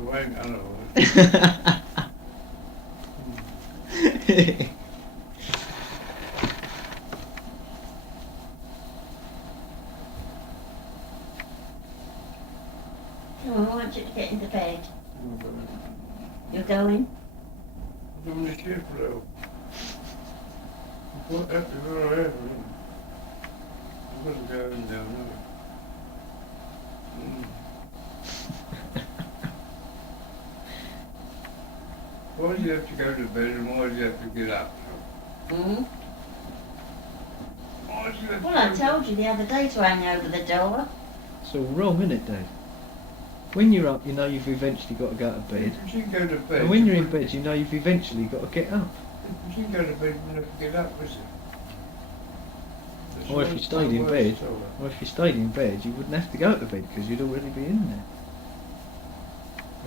wank, I know. Come on, I want you to get into bed. You're going? I'm doing the shift though. What after what I have, I'm gonna go in down there. Why do you have to go to bed and why do you have to get up? Hmm? Why do you have Well, to I go told you the other day to hang over the door. It's all wrong, isn't it, Dad? When you're up, you know you've eventually got to go to bed. If you go to bed. And when you're in bed, you know you've eventually got to get up. If you go to bed, you never get up, is it? Or if you stayed in bed, or if you stayed in bed, you wouldn't have to go to bed because you'd already be in there.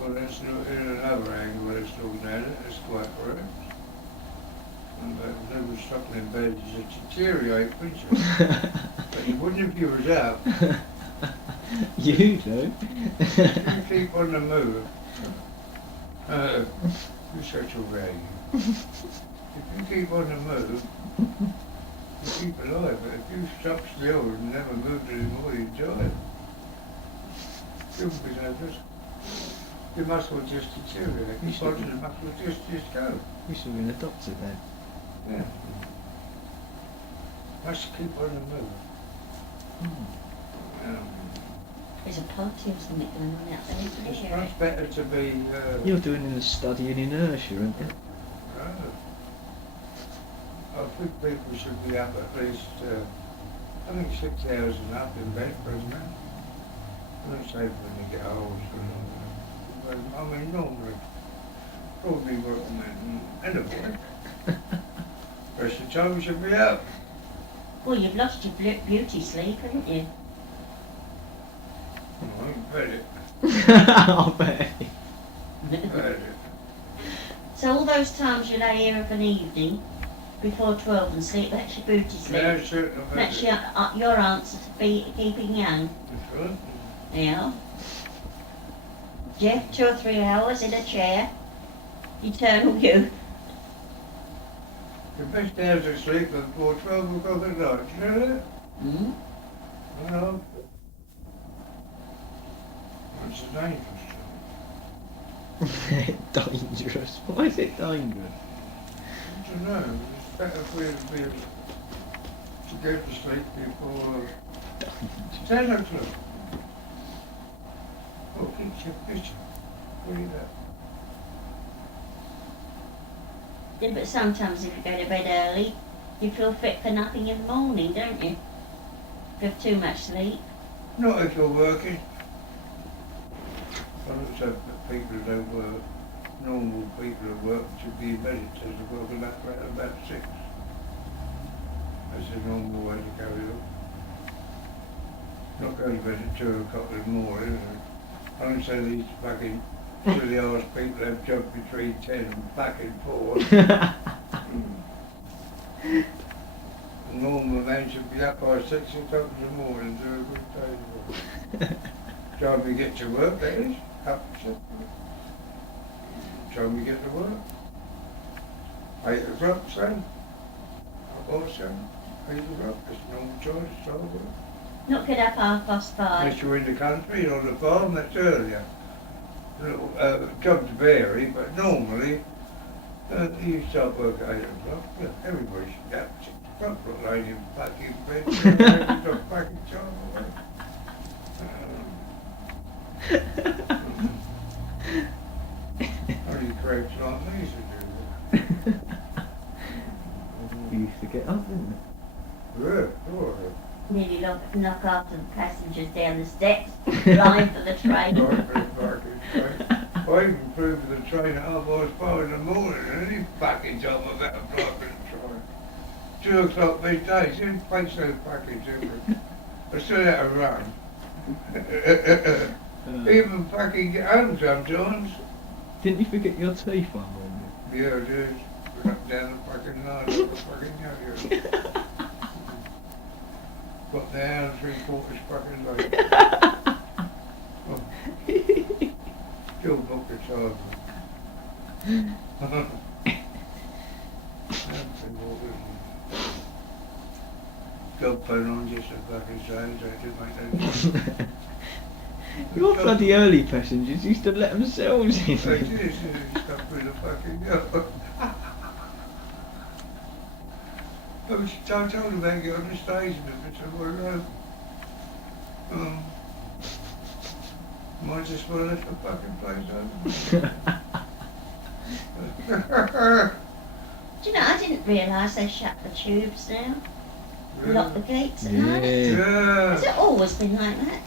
Well, that's not in another angle where it's looking at it, it's quite correct. And never stopping in bed, you deteriorate, wouldn't you? But you wouldn't if you was up. You do. If you keep on the move, you're such a rag. If you keep on the move, you keep alive. But if you stop still and never moved anymore, you die. You wouldn't be no good. Your muscle will just deteriorate. Your body and muscle will just go. You should have been a doctor then. Yeah. Must keep on the move. There's a party or something going on out there, isn't It's there? much better to be. You're doing a study in inertia, aren't you? I think people should be up at least, I think 6 hours and up in bed for a man. I'm not saying when you get old, but I mean normally, probably workmen and a boy. Rest of the time you should be up. Well, you've lost your beauty sleep, haven't you? I ain't bet it. I'll bet. Bet it. So all those times you lay here of an evening, before 12 and sleep, that's your beauty sleep. Yeah, certainly. That's your answer to keeping young. That's right. Yeah. Jeff, 2 or 3 hours in a chair. Eternal youth. The best hours of sleep are before 12 o'clock at night. Do you know that? Hmm? Well, it's dangerous. Dangerous. Why is it dangerous? I don't know. It's better for you to go to sleep before 10 o'clock. Oh, keep your picture. What is that? Yeah, but sometimes if you go to bed early, you feel fit for nothing in the morning, don't you? If you have too much sleep. Not if you're working. I don't say that people who don't work, normal people who work should be in bed at 10 o'clock and that about 6. That's a normal way to carry on. Not go to bed at 2 o'clock in the morning. I don't say these fucking silly arse people have jumped between 10 and fucking 4. A normal man should be up by 6 o'clock in the morning and do a good day's work. Time we get to work, that is. Up to 6. Time we get to work. 8 o'clock, say. Or 7. 8 o'clock, that's normal time to start work. Not get up 5:30. Unless you're in the country and on the farm, that's earlier. Jobs vary, but normally you start work at 8 o'clock. Yeah, everybody should have 6 o'clock, not laying in fucking bed, not fucking time away. Only crabs like me should do that. We used to get up, didn't we? Yeah, sure. Nearly knock after the passengers down the steps, line for the train. I even flew for the train at 5:30 in the morning, and any fucking job about a fly for the train. 2 o'clock these days, who makes those fucking difference? I still had to run. Even fucking get home sometimes. Didn't you forget your teeth one morning? Yeah, I did. Went up down the fucking line, fucking yo-yo. Got down 3/4 fucking late. Oh. Still book the time. Dog phone on just a fucking sound, so it didn't make no difference. Your bloody early passengers used to let themselves in. They did, stuff through the fucking yard. I told him about getting on the stage and everything, so I might just well left the fucking place open. Do you know, I didn't realise they shut the tubes now. Lock the gates at night. Yeah. Has it always been like that?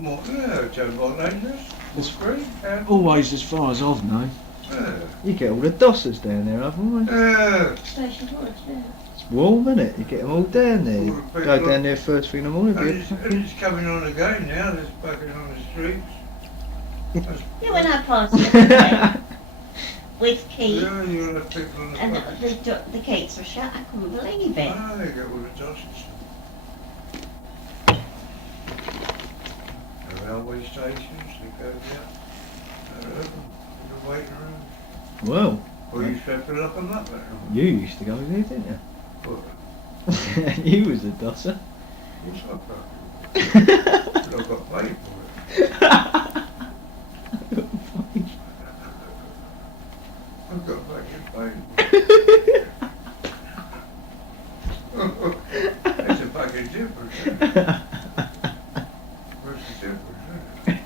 More, yeah, Joe Botlanders. It's great. Always, as far as I've known. Yeah. You get all the dossers down there, haven't you? Yeah. Suppose you would, yeah. It's warm, isn't it? You get them all down there. All You the people go down there first thing in the morning. And Be a it's fucking... coming on again now, there's fucking on the streets. Yeah, when I passed it today, with key, Yeah, you'll have people on the and fucking... the gates were shut, I couldn't believe it. Ah, they get all the dossers. The railway stations, they go down. They're open in the waiting room. Well, Or you used to have to lock them up at night. you used to go there, didn't you? Well, You was a dosser. what's up, but I got paid for it. I got fucking paid for it. That's a fucking difference, isn't it? What's the difference, isn't it?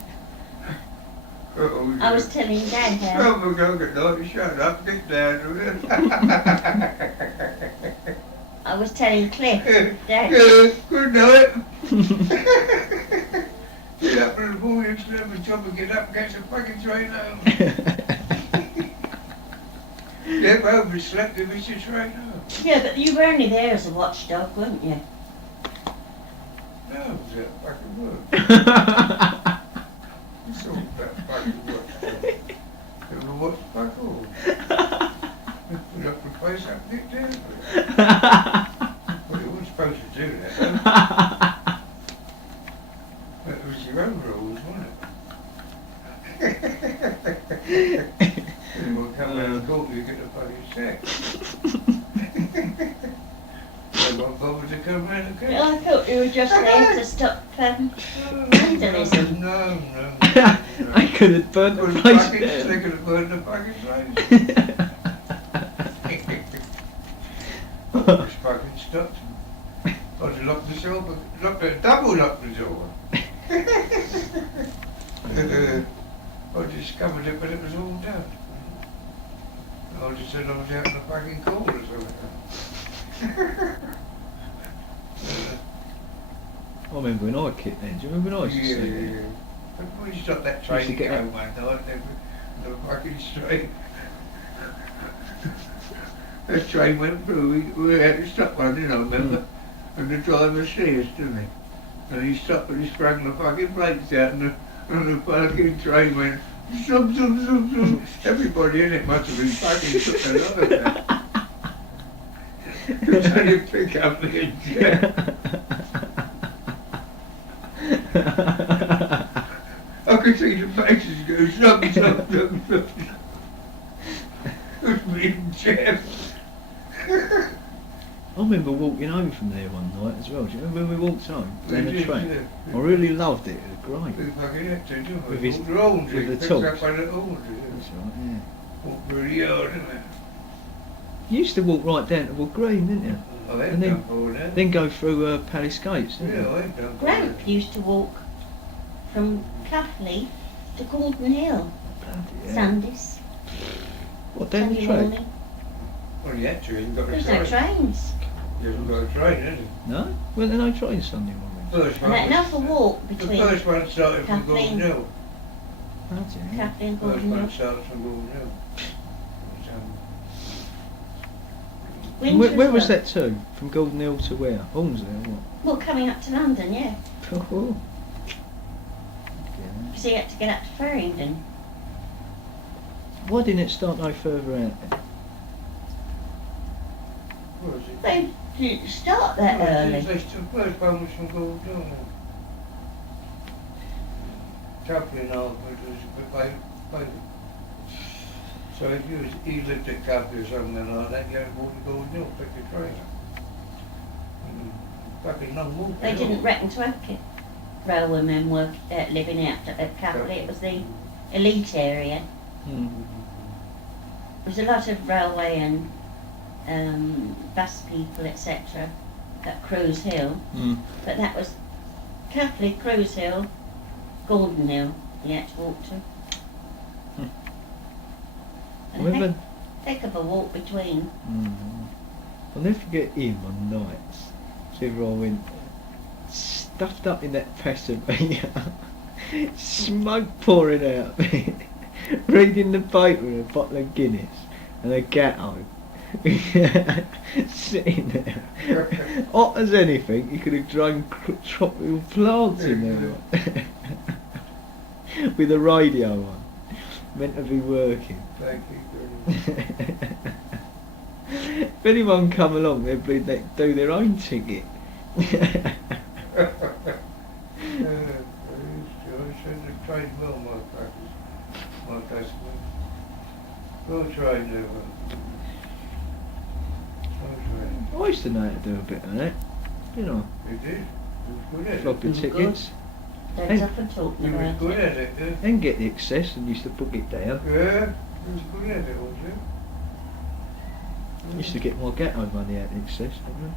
Oh, I was telling Dad how. Oh, we'll go get naughty, shut up, get down to it. I was telling Cliff, Dad. Yeah, good night. Get up in the morning, sleep and job and get up and catch a fucking train home. Get home and slept and miss your train home. Yeah, but you were only there as a watchdog, weren't you? No, it was that fucking work. It's all about fucking work. You know what fuck all? Put up the place up and get down with it. Well, you weren't supposed to do that, though. That was your own rules, wasn't it? Anyone come round and call you, you get a fucking sack. They won't bother to come round and Yeah, I catch thought you were just there to stop vandalism. No. I could have burnt the place They down. could have burned the fucking place. Just fucking stopped. I had to lock the door, double lock the door. I discovered it, but it was all done. I just said I was out in the fucking corner or something. I remember when I kicked then. Do you remember when I used to see that? Yeah. But we stopped that train Used to get going that- one night, the fucking train. The train went through, we had to stop one, you know, remember? And the driver see us, didn't he? And he stopped and he sprang the fucking brakes out and the fucking train went zoom, zoom, zoom, zoom. Everybody in it must have been fucking took their life out. It was only pick up the engine. I could see the faces go zoom, zoom, zoom, zoom. It was me and Jeff. I remember walking home from there one night as well. Do you remember when we walked home down the We did, train? yeah. I really loved it. It was great. We fucking had to, didn't we? With his- Walked around, with the picked tops. up on the orange. That's right, yeah. Walked through the yard, didn't we? You used to walk right down to Wood Green, didn't you? Oh, they And had then- done all that. Then go through Palace Gates, didn't Yeah, you? I had done all Gramp that. used to walk from Cuffley to Gordon Hill Bloody hell. Sundays. What, down the Sunday train? morning. Well, you had to, you haven't got a There's train. no trains. You haven't got a train, have you? No? Well, there no train Sunday morning. First And that enough a walk The between first one started from Kathleen. Gordon Hill. Bloody hell. Cuffley and First Gordon one Hill. started from Gordon Hill. It was, Where was Wintersworth. that to? From Golden Hill to where? Hornsey or what? Well, coming up to London, yeah. Oh. Because he had to get up to Farringdon. Why didn't it start no further out then? what was it? They didn't start that Well, early. The first one was from Gordon Hill. Chaplain afterwards was baby. So if you lived at Cuffy or something like that, you had to walk to Gordon Hill, pick your train up. Fucking long walk. They didn't reckon to have railwaymen living out at Capital. It was the elite area. Mm. There was a lot of railway and bus people, etc. at Cruise Hill. Mm. But that was Catholic, Cruise Hill, Gordon Hill you had to walk to. And a heck of a walk between. I'll never forget him on nights. So everyone went stuffed up in that passenger, smoke pouring out, reading the paper with a bottle of Guinness and a gatto. Sitting there, hot as anything. You could have grown tropical plants in there with a radio on, meant to be working. Thank you. If anyone come along, they'd do their own ticket. I shouldn't have tried well my customers. Go try new one. I used to know how to do a bit of that, you know. You did? You was good at it. Floppy You were good. tickets. Don't often talking You was about good it. at it, yeah? And get the excess and used to book it down. Yeah, you was good at it, wasn't you? Used to get my ghetto money out of excess,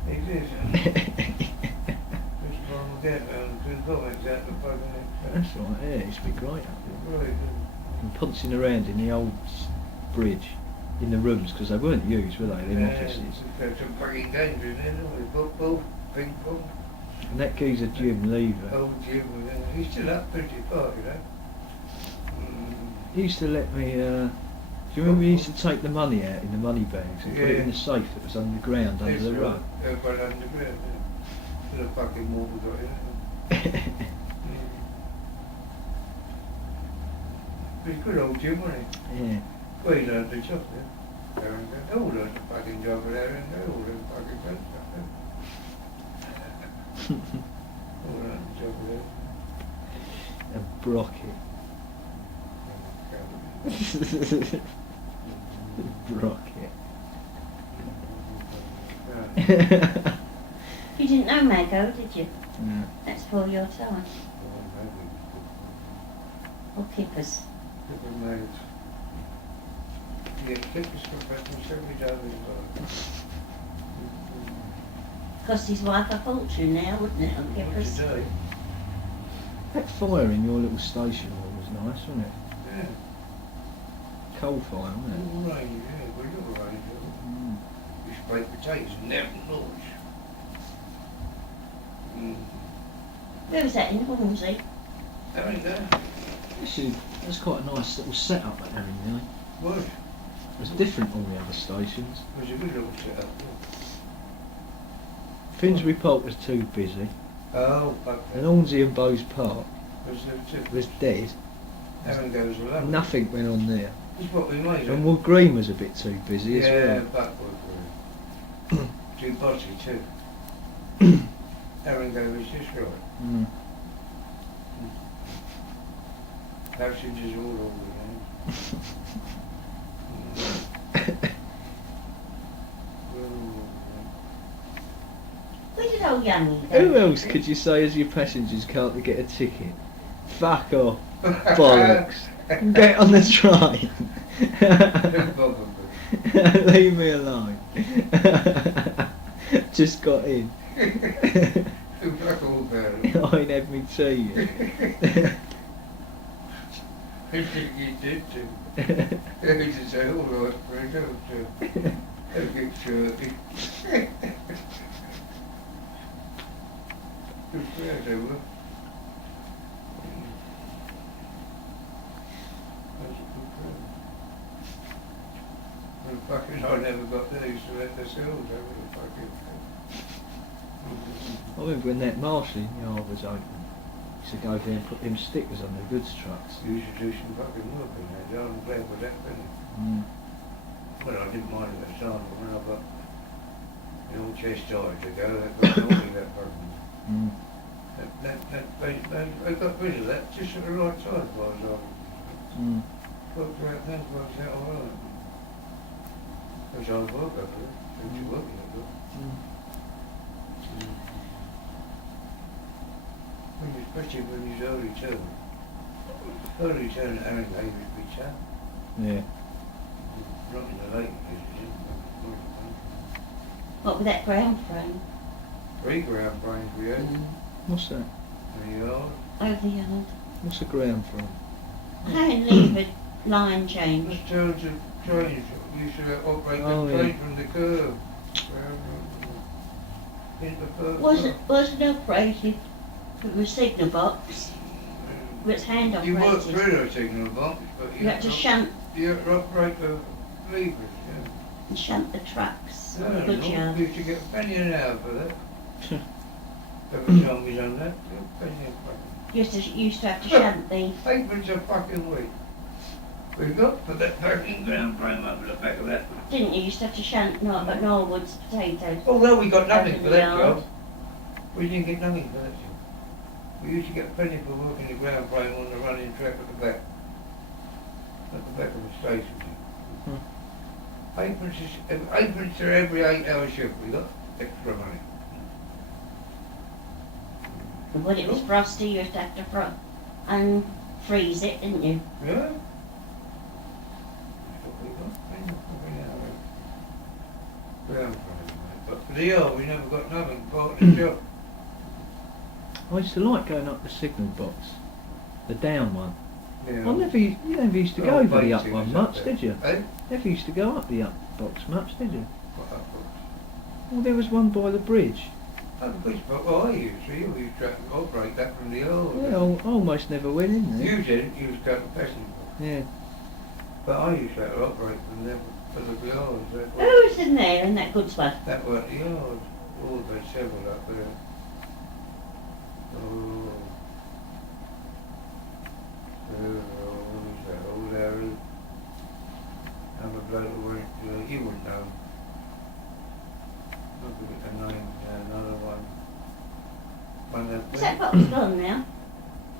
He did. Just one get and two comments out the fucking That's right, yeah, it used to be great up there. Right, And pouncing around in the old bridge, in the rooms, because they weren't used, were they, them offices. There's some fucking games in there, don't we? Football, ping pong. And that geezer Jim Lever, Old Jim was in there. He's still up 55, you know. he used to let me, do you remember he used to take the money out in the money bags and put it in the safe that was underground under the rug? Right underground, yeah. The fucking water got in. He's a good old Jim, wasn't he? Yeah. Well, he learned the job then. They all learned the fucking job there, and they all learned fucking good stuff then. All learned the job there. And Brocky. Brocky. You didn't know Mago, did you? Yeah. That's for your time. Or Kippers. Yeah, Kippers come back from $70 Cost his wife a fortune now, wouldn't it, on Kippers? today. That fire in your little station hall was nice, wasn't it? Yeah. Coal fire, wasn't it? All range, yeah, we got a range of them. We used to bake potatoes and never noise. Where was that, in Hornsey? There ain't there. Actually, that's quite a nice little setup at Herringley. What? It's different from the other stations. It was a good little setup, Finsbury Park was too busy, yeah. Oh, fuck and that. Hornsey and Bowes Park Was was dead. Having goes alone. Nothing went on there. That's what we made. And Wood Green was a bit too busy Yeah, as well. backward. Too bossy too. Having was just right. Mm. Passengers all over, Where did old Youngie go? Who else could you say as your passengers can't get a ticket? Fuck off, bollocks. Get on the train. Leave me alone. Just got in. I ain't had me tea yet. I think you did too. You just say, all right, Fred, don't get shirty. Good fair they were. That's a good fair. Well, fucking I never got there, used to let the cells over the fucking I remember when that marshalling yard was open. Used to go there and put them stickers on the goods trucks. You used to do some fucking work in there, I'm glad with that, didn't Mm. Well, I didn't mind it at the time, but when I got the old chest died to go, that got naughty, that fucking... Mm. They got rid of that just at the right time, as far as I was concerned. Mm. Worked out, things worked out all right. It was hard work up there, since you're working at it. When you, especially when you're early turn. Early turn at Arringay would be tough. Yeah. Not in the late days, it isn't. What with that ground frame? 3 ground frames we had. What's that? In the yard. Over the yard. What's a ground from? Hand lever line change. Just turns of trains, we used to operate Oh, the yeah. train from the curve. Into the first Wasn't operated with a signal box. It was hand You worked operated. through those signal box, but You had to shunt you had to operate the levers, and shunt the trucks. yeah. Good No, job. we used to get a penny an hour for that. Every time we done that, a penny a fucking. Used to have to shunt the. 8 a fucking week. We got for that fucking ground frame over the back of that. Didn't you? Used to have to shunt Norwood's potatoes. Oh well, we got nothing Over for the that yard. job. We didn't get nothing for that job. We used to get a penny for working the ground frame on the running track at the back. At the back of the station. Eightpence for every 8-hour shift we got extra money. And when it was frosty, you used to have to unfreeze it, didn't you? Yeah? That's what we got. Penny for every hour. Ground frame, mate. But for the yard we never got nothing part of the job. I used to like going up the signal box, the down one. Yeah. You never used to go Oh, over the up waiting one is much, up there. did you? Eh? Never used to go up the up box much, did you? What up box? Well, there was one by the bridge. Oh, the bridge box. Well, I used to. You used to operate that from the yard. Yeah, I almost never went in there. You didn't. You used to have a passenger box. Yeah. But I used to have to operate from there for the yards. Who was in there in that goods one? That were the yards. Oh, there's several up there. Oh. Who's that old Harry? I'm a bloke who went, you wouldn't know. Look at the name, another one. One that Is that box gone now?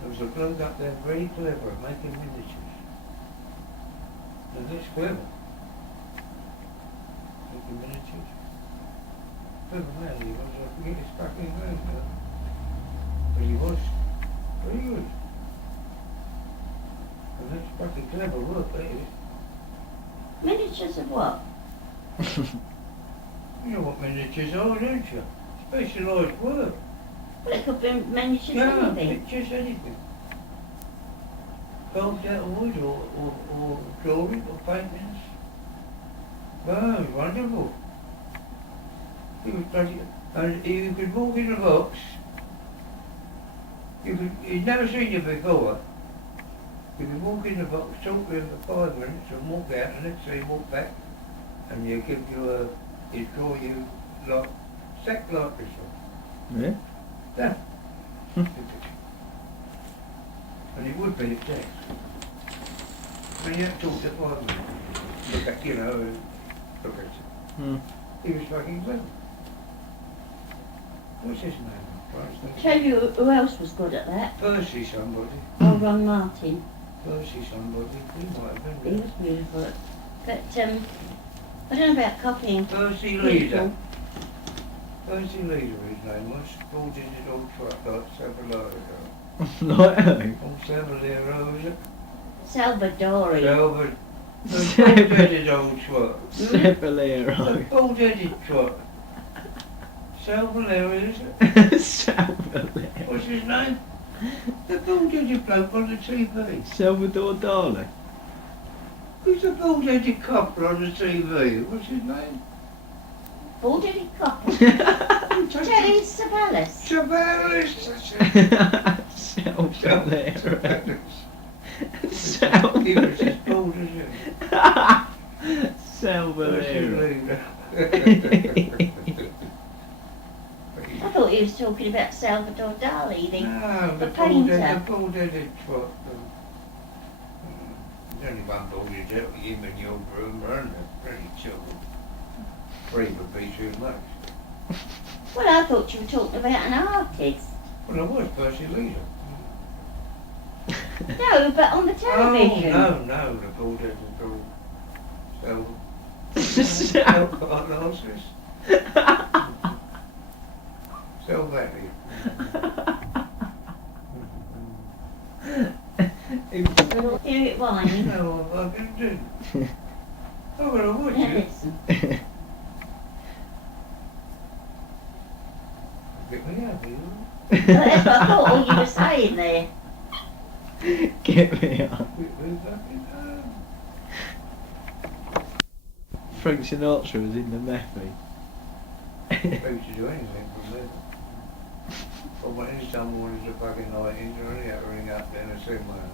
There was a bloke up there very clever at making miniatures. And that's clever. Making miniatures. Clever man he was, I forget his fucking name now. But he was very good. And that's fucking clever work, that is. Miniatures of what? You know what miniatures are, don't you? Specialised work. Well, it could be miniatures of Yeah, anything. just anything. Carved out of wood or drawing or paintings. Oh, wonderful. He was bloody, and you could walk in the box. He'd never seen you before. You could walk in the box, talk to him for 5 minutes and walk out, and next day walk back, and he'd draw you like sack like this one. Yeah. Yeah. And it would be at death. And you had to talk to 5 minutes. Look at, and look at it. He was fucking clever. What's his name? Tell you who else was good at that? Percy somebody. Oh, Ron Martin. Percy somebody. He might have He been was beautiful. But I don't know about copying. Percy people. Leader. Percy Leader his name was. Called in his old truck like Savalero. Like who? Old Savalero, was it? Salvadori. The bald-headed old truck. The Cebolero. bald-headed truck. Savalero, is it? Salvador. What's his name? The bald-headed bloke on the TV. Salvador Dali. Who's the bald-headed copper on the TV? What's his name? Bald-headed copper. Telly Savalas. Savalas. Salvador. He was as bald as him. Salvador. Percy I thought he was talking about Salvador Dali, the the painter. bald-headed truck. There's only one bald-headed truck, him in your room, weren't there? Pretty children. 3 would be too much. Well, I thought you were talking about an artist. Well, I was Percy Leader. No, but on the television. Oh, no, reporters are called sell car losses. Sell value. Hear it whining. No, I fucking do. I'm gonna watch Yeah, it. listen. Get me up here. That's what I thought all you were saying there. Get me up. Get me fucking home. Frank Sinatra was in the Maffy. I used to do anything from there. But when someone wanted to fucking light in, you only had to ring up then and say, well,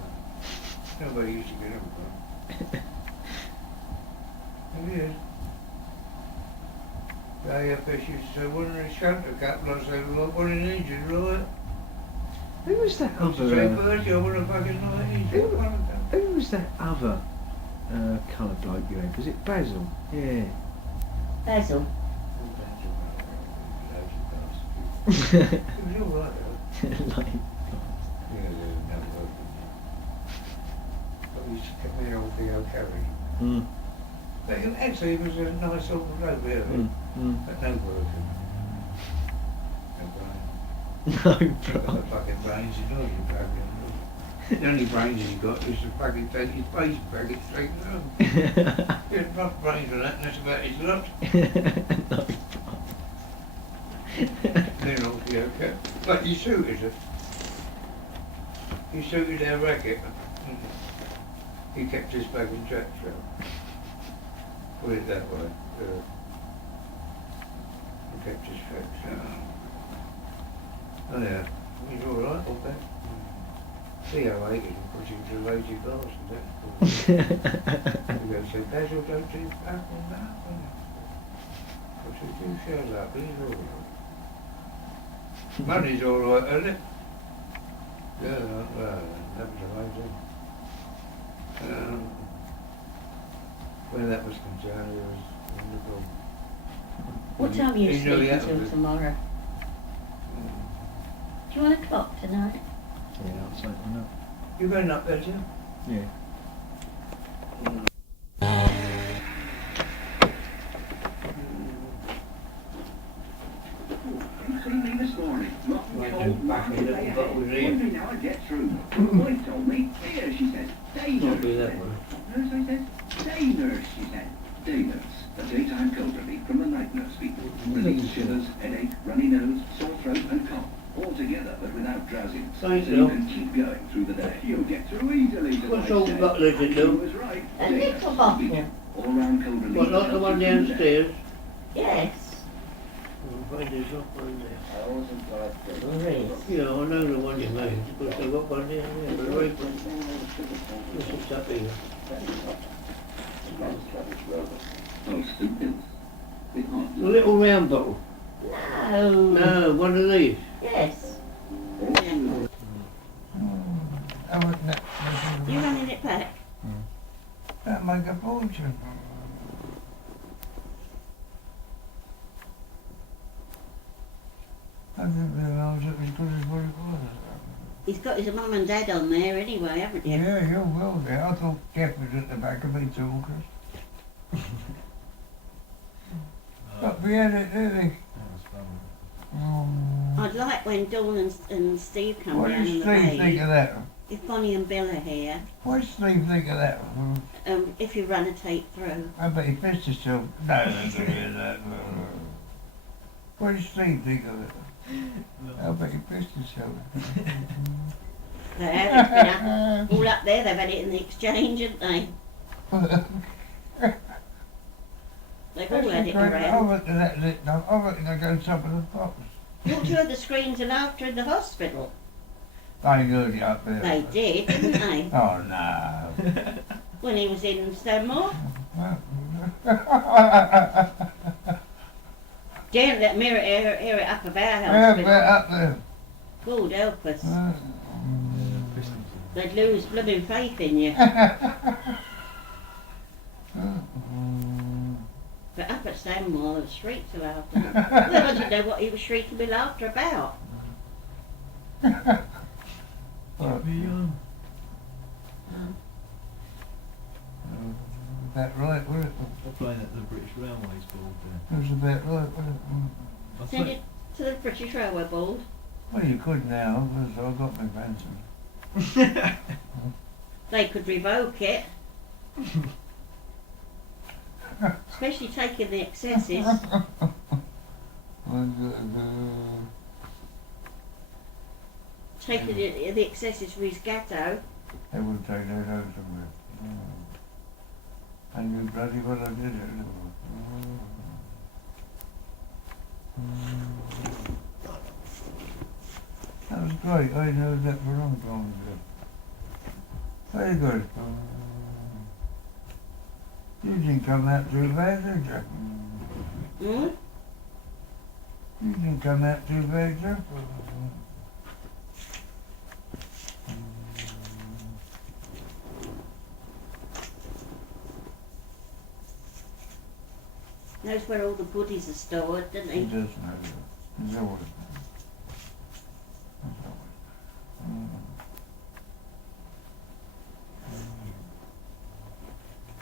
nobody used to get them from. It is. The AFS used to say, one in a shutter couple, I say, well, one in each is right. Who was that I used to other? say, first, I want to fucking light each, Who- one of them. Who was that other colour bloke you had? Was it Basil? Yeah. Basil. It was alright though. Like, Yeah, no work. But we used to get me old Theo Carey. mm, But actually, it was a nice sort of bloke, really. But no work. No brain. No, He's got bro. the fucking brains, you know, you fucking. The only brains he got is to fucking take his face back and straight home. He had rough brains and that, and that's about his lot. No, Then old Theo Carey. But he suited it. He suited our racket. He kept us back in track, so. Put it that way. He kept his track, so. Oh yeah, he's alright, all that. Theo hated him because he was a lazy bastard, that's He goes, say, Basil, don't do back on that. I said, you shut up, he's alright. Money's alright, isn't it? Yeah, well, that was amazing. Where that was concerned, it was wonderful. What time are you He nearly sleeping had till to- tomorrow? Do you want a clock tonight? yeah, I'll take one up. You going up there, Jim? Yeah. You seen me this morning? Not Right, cold, then, back not in the today. bottle with Lillian. Wondering how I get through. Wife told me, here, she said, day Not nurse. be she that said. one. Nurse, I said, day nurse, she said. Day nurse, a daytime cold relief from the night nurse people. Relieves shivers, headache, runny nose, sore throat and cough. All together, but without drowsiness. Thanks, So you Bill. can keep going through the day. You'll get through easily. the What's wife all said. butlers to She do? was right. A Day little nurse, bottle. weekend, all-round cold relief. What, like the one downstairs? Yes. Find this up one there. There is. Yeah, I know the one you made, because I've got one down there, but right, what's this up here? Oh, stupid. Big heart. A little round bottle? No. No, one of these. Yes. That would not, You running it back? that make a fortune. I didn't realise it was good as what it was. He's got his mum and dad on there anyway, haven't you? Yeah, you're well there. I thought Jeff was at the back of me talkers. But we had it, didn't we? I'd like when Dawn and Steve come What down does on the Steve think bay. of that? If Bonnie and Bill are here, What does Steve think of that? if you run a tape through. I bet he pissed himself. No, they don't hear that. What does Steve think of it? I bet he pissed himself. They have, it's been up, all up there, they've had it in the exchange, haven't they? They've all had it I around. reckon that's it now. I reckon they go top of the box. What you heard the screams of laughter in the hospital? They heard you up there. They did, didn't they? Oh no. When he was in Stonemore. Don't let Mirror hear it up of our Yeah, hospital. we're up there. God help us. Uh, They'd lose blooming faith in you. But up at Stonemore, there was shrieks of laughter. Well, I didn't know what he was shrieking with laughter about. Get me on. about right, wasn't it? They're playing at the British Railways Board It was about right, wasn't it? there. I Send think it to the British Railway Board. Well, you could now, because I've got my ransom. They could revoke it. Especially taking the excesses. Taking the excesses for his gatto. They would take that out of me. I knew bloody well I did it. That was great. I know that for a long time ago. Very good. You didn't come out too bad, did you? Hmm? You didn't come out too bad, did you? Knows where all the goodies are stored, doesn't He he? does know that. He's always known. He's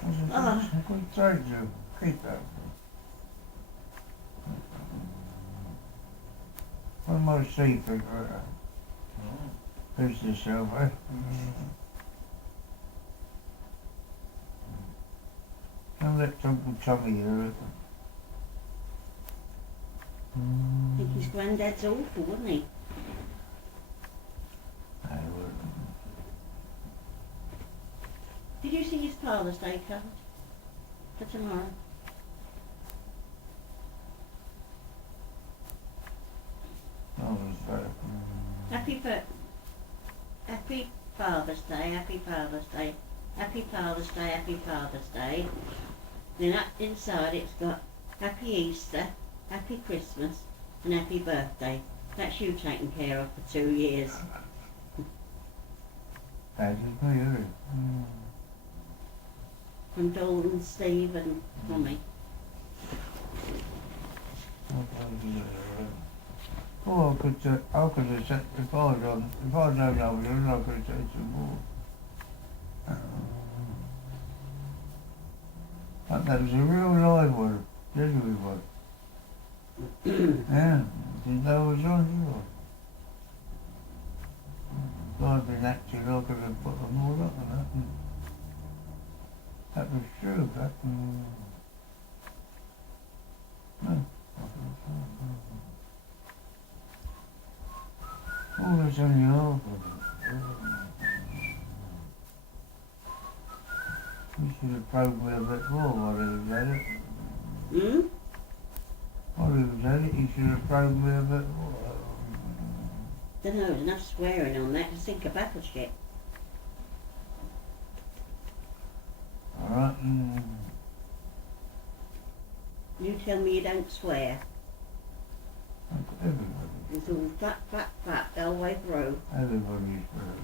always known. Ah. Good trade, you. Keep that. One more seafood, There's the silver. Don't let Uncle Tommy hear it. I think his granddad's awful, wasn't he? I wouldn't. Did you see his Father's Day card for tomorrow? That was that. Happy Father's Day, Happy Father's Day, Happy Father's Day, Happy Father's Day. Then up inside it's got Happy Easter, Happy Christmas and Happy Birthday. That's you taken care of for 2 years. That is me, isn't it? From Dalton, Steve and Tommy. Oh, I could have said, if I'd known I was in, I could have said some more. But that was a real live one, genuine one. Yeah, didn't know it was on you. If I'd been acting, I could have put them all up on that. That was true, that. No. Oh, that's only half of it. You should have probed me a bit more while he was at it. Hmm? While he was at it, you should have probed me a bit more. Don't know, there's enough swearing on that to sink a battleship. Alright, You tell me you don't swear. everybody. It's all fat, the whole way through. Everybody's very.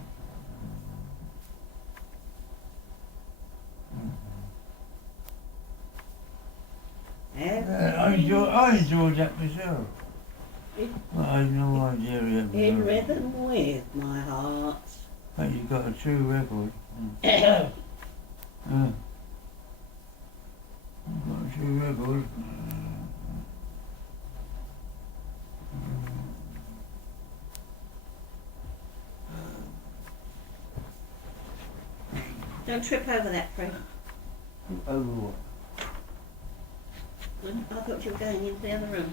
Yeah, I enjoyed that myself. I had no idea he had In one. rhythm with my heart. But you got a true record. Don't You've got a true record. trip over that, Fred. Over what? I thought you were going into the other room.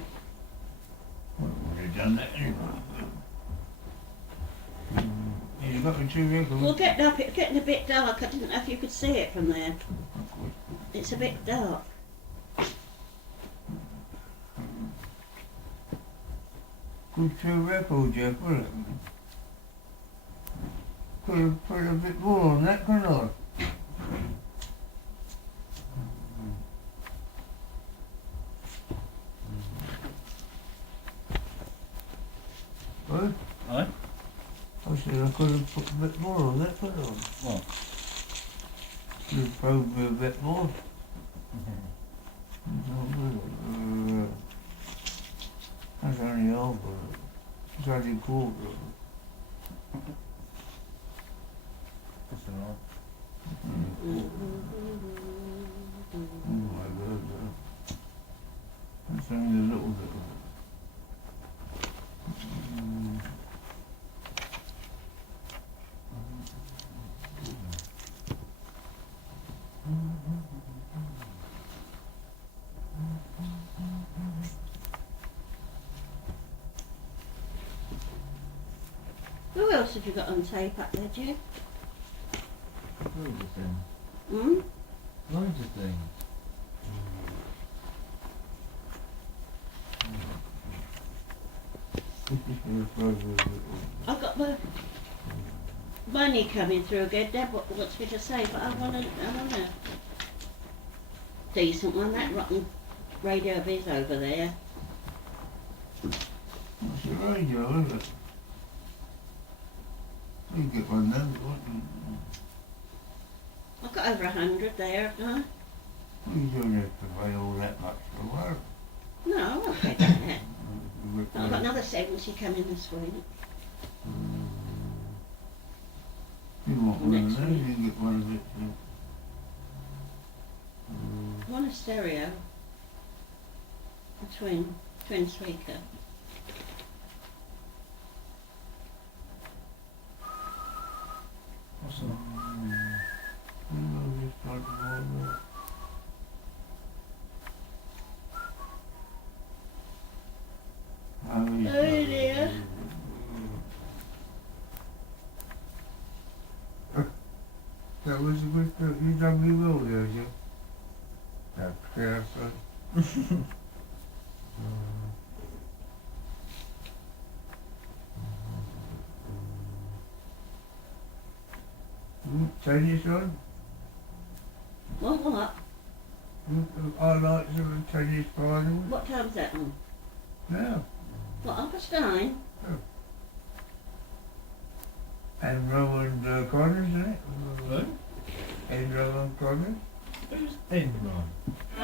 Well, we've already done that anyway. You've got the two records. Well, getting up, it's getting a bit dark. I didn't know if you could see it from there. It's a bit dark. Good two records, Jeff, wasn't it? Could have put a bit more on that, couldn't I? What? Aye? I said I could have put a bit more on that, couldn't I? What? Could have probed me a bit more. That's only half of it. It's only a quarter of it. That's alright. else have you got on tape up there, Jeff? Loads of things. Hmm? Loads of things. I've got my money coming through again. Deb wants me to say, but I want a decent one. That rotten radio of his over there. What's the radio, is it? You get one then, wouldn't you? I've got over 100 there, haven't I? What are you doing there to pay all that much for work? No, I won't pay that. I've got another 70 coming this week. You want one Next of those, week. you can get one of it too. I want a stereo. A twin speaker. What's that? Just like all that. Oh dear. That was a good thing. You done me well there, you. That careful. Tennis on? What? I like some tennis final. What time's that on? Now. What, 9:30? Enro and Connors, isn't it? Who? Enro and Connors? Who's Enron? I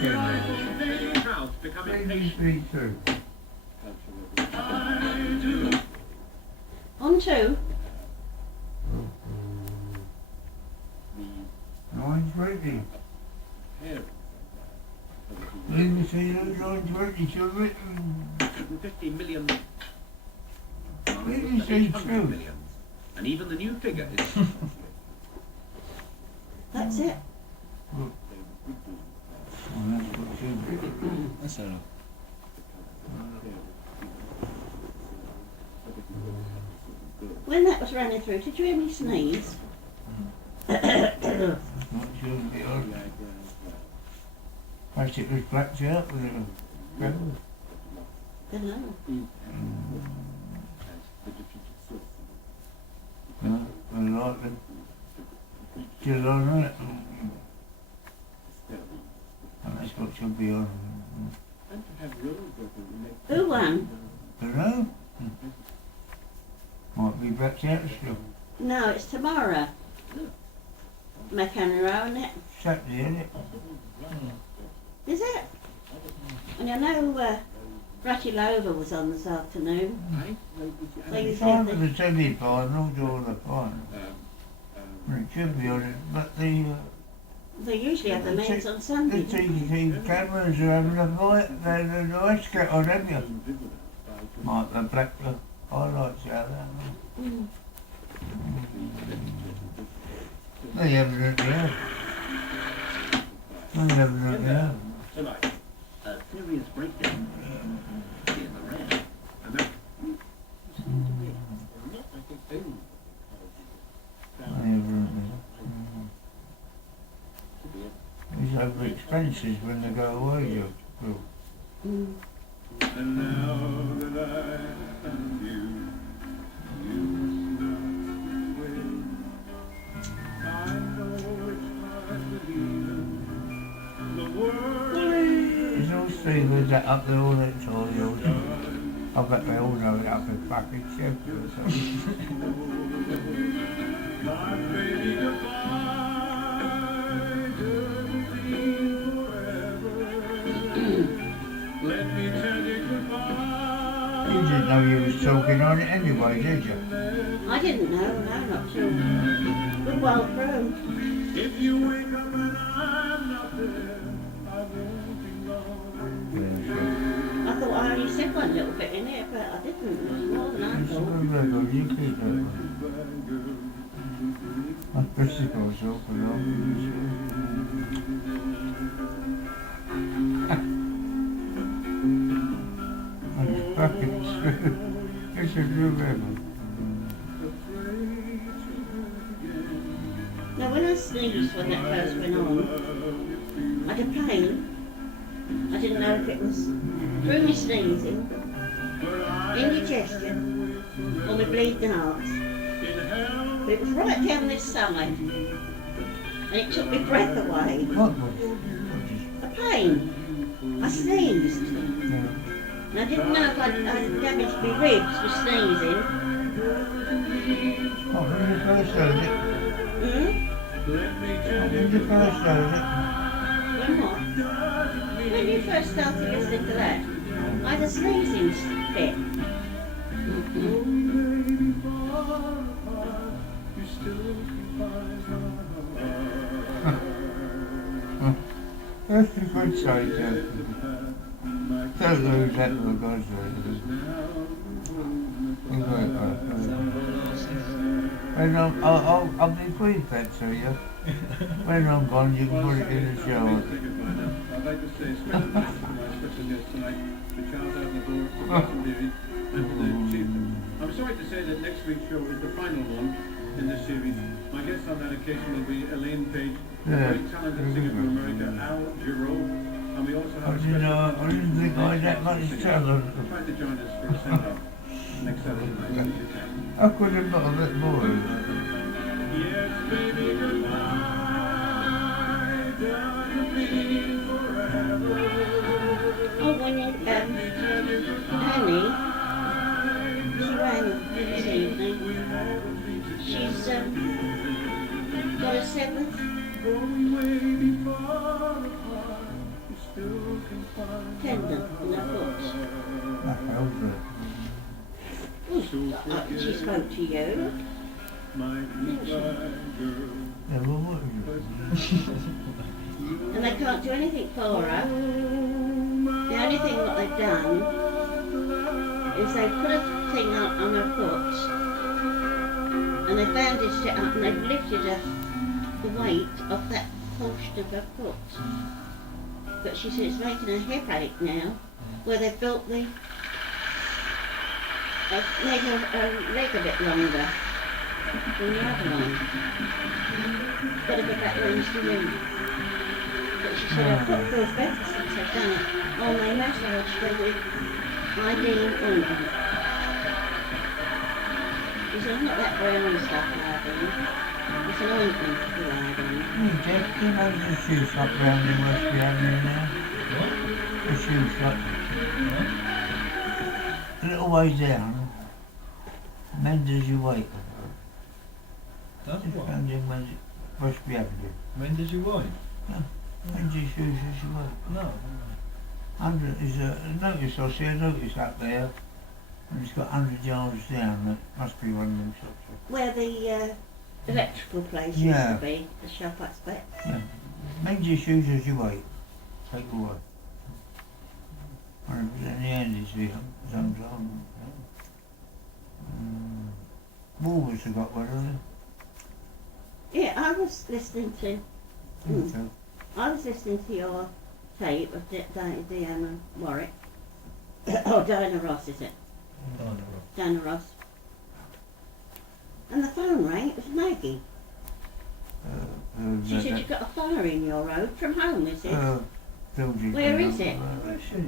can't remember. Proud to become BBC Two. On 2? 9:20. BBC Two, 9:20, should it? 150 million. BBC 800 Two. million. And even the new figure is That's it? Well, that's what should be. That's enough. When that was running through, did you hear me sneeze? That's what should be on. Perhaps it was blacked out with a pebble. Don't know. No, I like them. Still on it. And that's what should be on. Who won? Don't know. Might be blacked out still. No, it's tomorrow. McEnroe, isn't it? Saturday, isn't it? Is it? And I know Bratilova was on this afternoon. So you Time said for that the semi-final, or the final. It should be on it, but the they usually have the men's on the Sunday. TV cameras are having a fight. They're nice get on, haven't you? Might the black highlights out there. Mm. They haven't it there. They haven't it there. tonight. A serious breakdown in the red. And that seemed to me not, I think, only They haven't it there. It's over expenses when they go away, you. Mm. And now that I have you, you must not wait. I know it's hard to leave the world. There's all steamers that up there all the time. I bet they all know it up in fucking Sheffield or something. My baby, goodbye, Dorothy, forever. Let me tell you goodbye. You didn't know you was talking on it anyway, did you? I didn't know, no, not till good while through. If you wake up and I'm not there, I won't be long. I thought I only said one little bit in it, but I didn't. It was more than I It's thought. good record, you keep that one. I bet it goes up and up. It's fucking true. It's should remember. Now when I sneezed when that first went on, I had a pain. I didn't know if it was through my sneezing, indigestion, or my bleeding heart. But it was right down this side, and it took my breath away. What was A pain. I sneezed, yeah. and I didn't know if I'd damaged my ribs with sneezing. Oh, when you first heard it? Hmm? When you first heard it? When what? When you first started listening to that, I had a sneezing fit. That's a good sight, Jeffrey. Don't lose that for God's sake. When I'll be free pet to you. When I'm gone, you can put it in the shower. I'd like to say a special thanks to my special guest tonight, to Charles Aznavour, to Wilson Leary, and to the chieftain. I'm sorry to say that next week's show is the final one in this series. My guest on that occasion will be Elaine Page, a very talented singer from America, Al Giro, and we also have a special... I didn't think I had that much talent. Try to join us for a send-off next Saturday night if you can. I could have got a bit more. Yes, baby, goodbye, darling, forever. Oh, when Annie, she rang this evening. She's got a seventh. Tendon in her foot. That helps it. She spoke to you. Yeah, well, what is And they can't do anything for her. The only thing what they've done is they put a thing on her foot and they bandaged it up and they've lifted the weight off that portion of her foot. But she said it's making her hip ache now, where they've built made her leg a bit longer than the other one. Got to go back Wednesday noon. But she said her foot feels better since I've done it. Oh, they massaged her with iodine ointment. She said, I'm not that browny stuff, iodine. It's an ointment with iodine. Hey, Jeff, you know the shoe shop round in West Avenue now? What? The shoe shop. A little way down. Mend as you wait. That's Just what? round in West Avenue. When did you wait? Mend your shoes as you wait. No. There's a notice, I see a notice up there. And it's got 100 yards down. That must be one of them shops. Where the electrical place Yeah. used to be, the shop I expect. Yeah. Mend your shoes as you wait. Take away. And if there's any handies here, sometime. Woolworths have got one, haven't Yeah, I was listening to they? I was listening to your tape of Diana Warwick. Oh, Diana Ross, is it? Oh, no. Diana Ross. And the phone rang, it was Maggie. She said you've got a fire in your road from home, is it? Where is it? Where's she?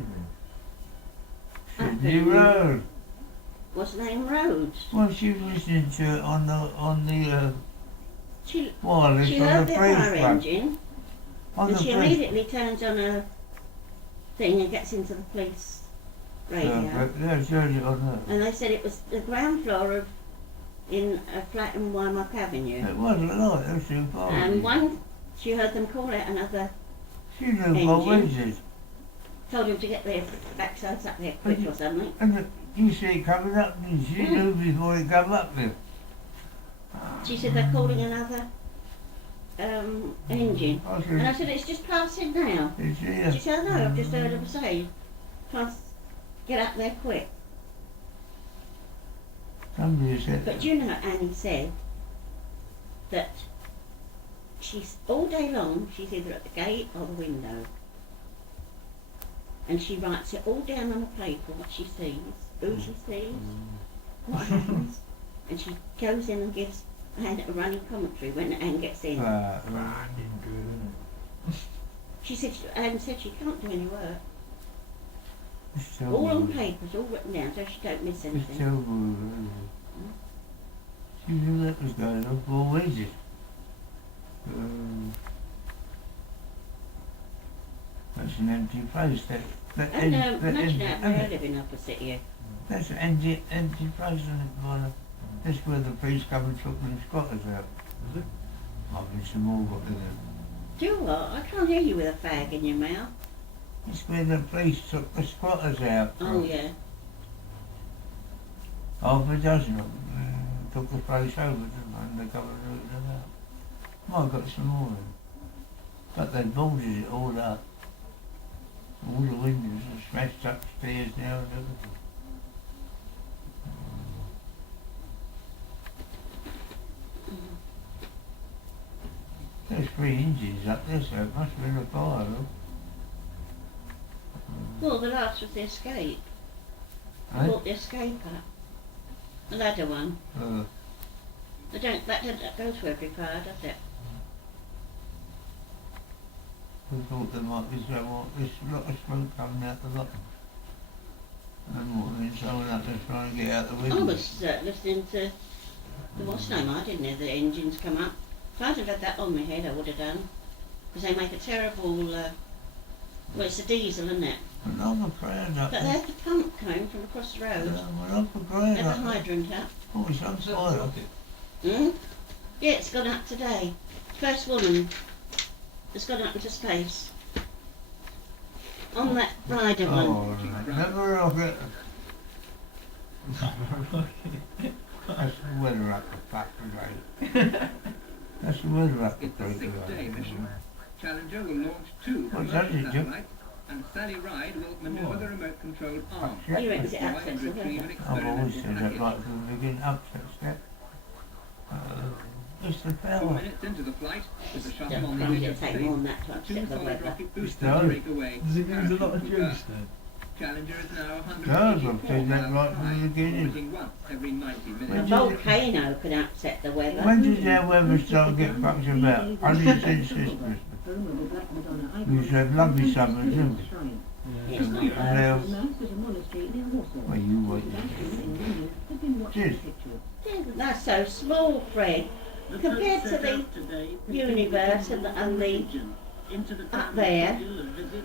Sydney Road. What's the name Rhodes? Well, she was listening to it on the She wireless She on heard the the police fire plug. engine On and the she police. immediately turns on her thing and gets into the police radio. Yeah, she heard it on her. And they said it was the ground floor in a flat in Wymark Avenue. It wasn't like it was too far. And one, she heard them call out another, She knew what engine. ways it. told him to get their backsides up there quick or something. And you see it coming up, and she knew before it come up there. She said they're calling another engine. I And I said, said, it's just passing now. it's She here. said, no, I've just heard them say, get up there quick. Somebody said, But you know, Annie said that she's all day long, she's either at the gate or the window. And she writes it all down on the paper, what she sees, who she sees, what happens? And she goes in and gives Anne a running commentary when Anne gets in. Didn't do it, She said, Anne said she can't do any work. It's All on terrible. papers, all written down, so she don't miss It's anything. terrible, really. She knew that was going on for ages. That's an empty place. And imagine out there living opposite you. That's an empty place, isn't it, Mona? That's where the police come and took them squatters out. Is it? I've been some more got in there. Do you what? I can't hear you with a fag in your mouth. It's where the police took the squatters out. Oh yeah. Half a dozen of them took the place over, didn't they? And they come and rooted them out. Well, I've got some more in. But they bolted it all up. All the windows are smashed upstairs now and everything. There's 3 engines up there, so it must have been a fire, though. Well, the last was the escape. I Eh? brought the escape up. The ladder one. That don't go to every fire, does it? We thought there might be this lot of smoke coming out the bottom. And what, then someone up there trying to get out the I window. was listening to the what's name. I didn't hear the engines come up. If I'd have had that on my head, I would have done. Because they make a terrible. Well, it's a diesel, isn't it? And I'm afraid up But there. there's the pump coming from across the road. Well, I'm afraid There's the up there. hydrant up. Oh, it's on Is that fire. rocket? Hmm? Yeah, it's gone up today. First woman that's gone up into space. On that rider one. Oh, never rocket. That's the weather up the factory. That's the weather up the It's the factory. 6th-day mission. Challenger will launch 2 What's commercial that, Jim? satellites, and Sally Ride will maneuver the remote-controlled arm. Yeah. You reckon it Try and upsets the retrieve weather? an I've always experimental said that package. right from the beginning, upset step. It's the 4 power. minutes into the flight, with the shuttle Don't on the find edge it of take space, more than that to the 2 upset the solid weather. rocket boosters does. break away. Does it use a lot of Parachute juice first. then? Challenger is now Does, 184 I've said that right from the miles beginning. orbiting once every 90 A minutes. volcano can upset the weather. When did their weather start to get fucked about? Only since this Christmas. We used to have lovely summers, didn't we? It's not And bad. now, well, you wait. Cheers. That's so small, Fred. Compared to the universe and the up there,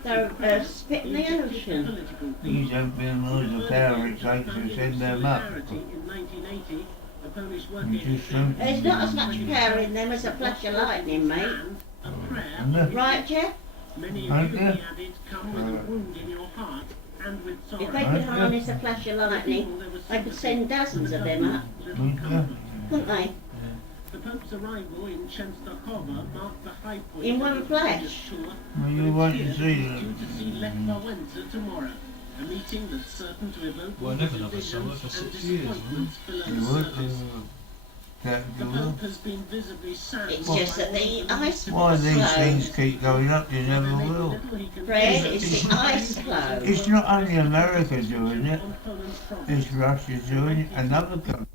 they're spit in the ocean. These don't realise the power it takes to send them up. You just don't. There's not as much power in them as a flash of lightning, mate. And the- Right, Jeff? Aren't you? If they could harness a flash of lightning, they could send dozens of them up, Wouldn't you? couldn't they? The Pope's arrival in Częstochowa marked the high point In of one the flash. British tour, Well, you wait and see due them. to see Lech Wałęsa tomorrow. A meeting that's certain to evoke Well, all never the another summer divisions for and 6 years, disappointments below You the would, surface. that The do Pope has been visibly saddened. It's just that the ice Why these flow, things keep going up, you never will. Fred, it's the ice flow. It's not only America doing it, it's Russia doing it, and other countries.